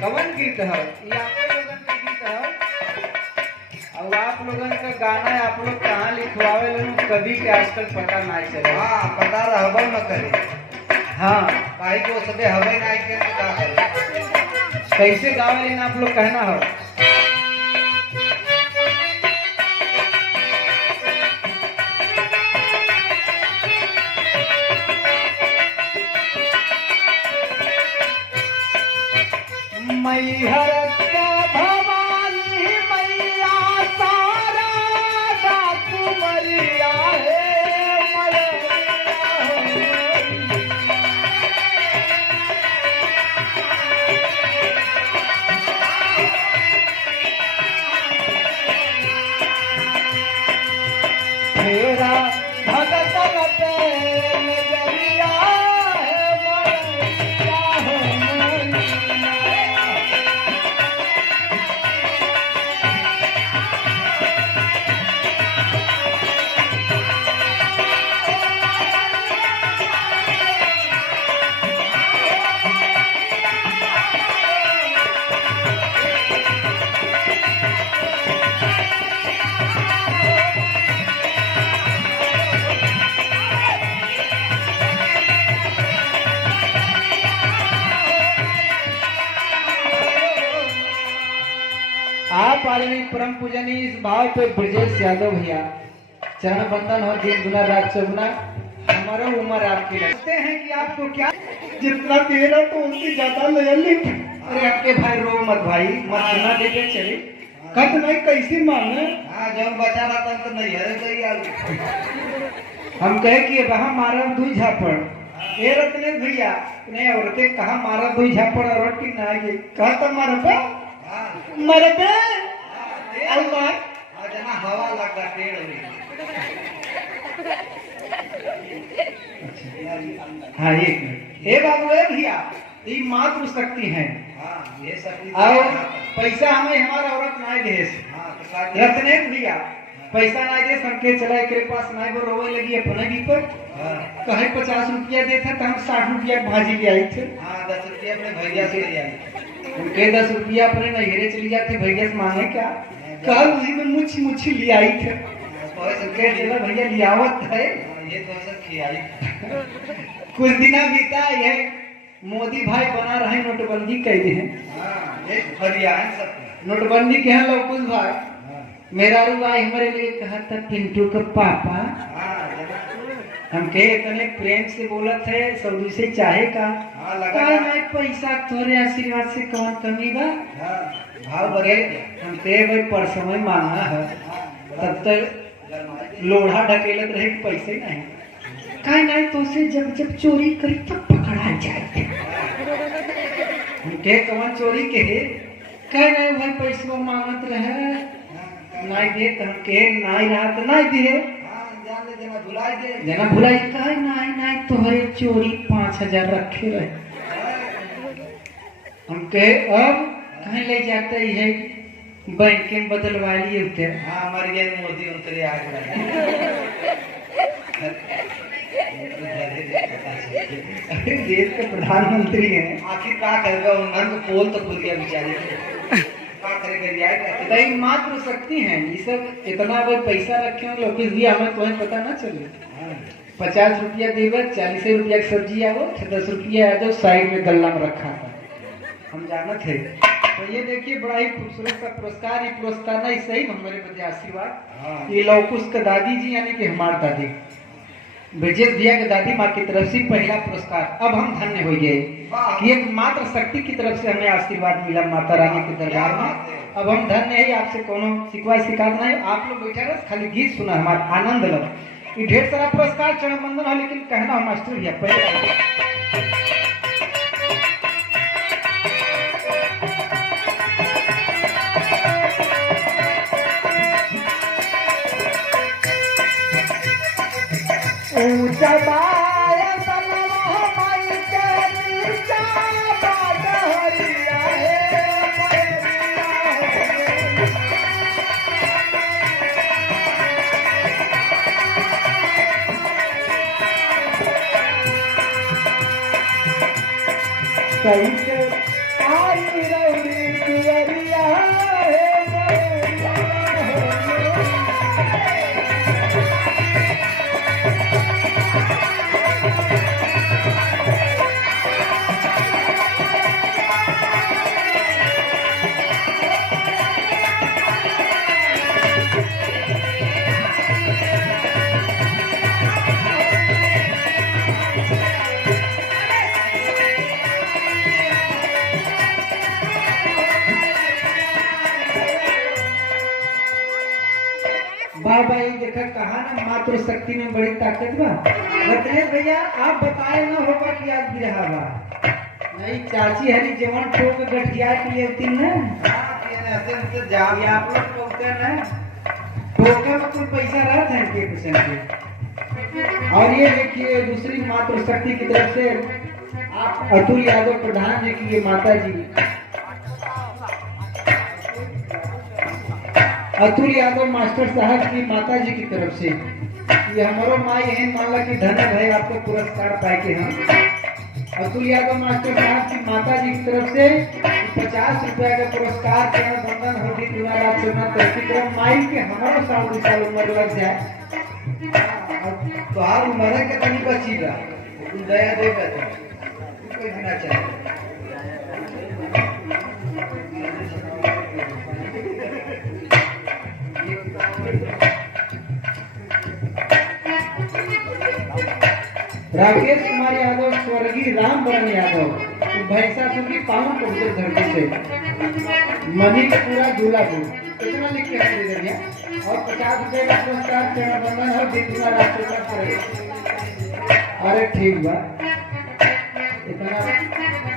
कवन गीत है ये आप लोगन का गीत है। और आप लोगन का गाना आप लोग कहाँ लिखवावे लोग कभी के आजकल पता ना चले। हाँ पता रहबो न करे। हाँ काहे को सबे हवे ना के का करे। कैसे गावे लेकिन आप लोग कहना हो। मैहर का भवानी मैया सारा डाकू मरिया है मेरा भगत लटे नजरिया है मरिया है आप आदमी परम पूजनी इस भाव पे ब्रजेश यादव भैया चरण बंदन हो दिन गुना रात चौगुना हमारा उम्र आपकी लगते हैं कि आपको क्या जितना दे रहा तो उससे ज्यादा ले ली। अरे आपके भाई रो मत भाई मत देते चले कत नहीं कैसे मांगे। हाँ जब बचा रहा तो नहीं हरे तो ही आलू हम कहे कि वहाँ मारा दुई झापड़ ये रत्ने भैया नहीं औरतें कहा मारा दुई झापड़ औरत की ना आगे कहा तो मारा पे मर पे अल्लाह जना हवा लगा पेड़ में। हाँ एक मिनट हे बाबू है भैया ये मातृ शक्ति है। हाँ ये शक्ति और पैसा हमें हमारा औरत ना दे रत्ने भैया पैसा ना दे संके चला के पास ना वो रोवे लगी अपने भी पर कहे 50 रुपया देता तो हम 60 रुपया भाजी ले आई थे। हाँ 10 रुपया अपने भैया से ले आई उनके 10 रुपया अपने नहरे चली जाते भैया से मांगे क्या कल उसी में मुच्छी मुच्छी ले आई थे उनके चला भैया लियावत है ये तो सब खियाई। कुछ दिन बीता है मोदी भाई बना रहे नोटबंदी कह दे हाँ ये बढ़िया है सब नोटबंदी के हैं लोग कुछ भाई मेरा भाई हमारे लिए कहा था पिंटू का पापा हम कहे इतने प्रेम से बोला थे सऊदी से चाहे का मैं पैसा तोरे आशीर्वाद से कौन कमी बा भाव बढ़े हम कहे भाई परसमय मांगा है तब तक लोढ़ा ढकेलत रहे पैसे नहीं कहे नहीं तो से जब जब चोरी करी तब पकड़ा जाए। हम कहे कौन चोरी के कहे नहीं भाई पैसा मांगत रहे नहीं दे तो हम कहे नहीं रहा तो नहीं दिए जना भुलाई कहे नहीं नहीं तोहरे चोरी 5000 रखे रहे। हम कहे अब कहीं ले जाते है बैंक में बदलवा लिए होते। हाँ हमारे ये मोदी उतरे आ गए देश के प्रधानमंत्री हैं आखिर क्या करेगा उन्होंने पोल तो खुल गया बेचारे कई मात्र शक्ति है ये सब इतना वो पैसा रखे हो लोग भी हमें तुम्हें पता ना चले 50 रुपया देगा 40 रुपया की सब्जी आवो 10 रुपया आ जाओ साइड में गल्ला में रखा था हम जाना थे। तो ये देखिए बड़ा ही खूबसूरत सा पुरस्कार ये पुरस्कार नहीं सही हमारे बदे आशीर्वाद ये लौकुश का दादी जी यानी कि हमारे दादी ब्रजेश भैया के दादी माँ की तरफ से पहला पुरस्कार। अब हम धन्य हो गए कि एक मात्र शक्ति की तरफ से हमें आशीर्वाद मिला माता रानी के दरबार में। अब हम धन्य है आपसे कोनो शिकवा शिकायत नहीं आप लोग बैठे रहे खाली गीत सुना हमारा आनंद लो ये ढेर सारा पुरस्कार चरण बंदन हो लेकिन कहना हम मास्टर भैया पहले ऊंचा बाय सनवा माई के नीचा बाट हरिया है कैसे आई रौरी दुअरिया हे भाई भाई देखा कहा ना मातृ शक्ति में बड़ी ताकत बा। रत्नेश भैया आप बताए ना होगा कि आज भी रहा बा नहीं चाची हरी जवान ठोक गठिया के लिए तीन ना ऐसे जाओ आप लोग बोलते ना ठोका में कोई पैसा रहता है के परसेंट के। और ये देखिए दूसरी मातृ शक्ति की तरफ से आप अतुल यादव प्रधान जी की ये माता जी अतुल यादव मास्टर साहब की माता जी की तरफ से ये हमारो माई है माला की धन्य है आपको पुरस्कार पाए के हम अतुल यादव मास्टर साहब की माता जी की तरफ से 50 रुपया का पुरस्कार के बंधन होगी तुम्हारा आप सुना तरक्की क्रम माई के हमारो 7 साल उम्र लग जाए तो हर उम्र के कहीं बची रहा तुम दया दे कोई बिना चाहिए राकेश कुमार यादव स्वर्गीय राम बरन यादव भैंसा सुखी पावन पहुंचे धरती से मनी का पूरा दूल्हापुर इतना लिख के दे दिया और 50 रुपए का पुरस्कार चरण बंधन है जितना राष्ट्र अरे ठीक बा इतना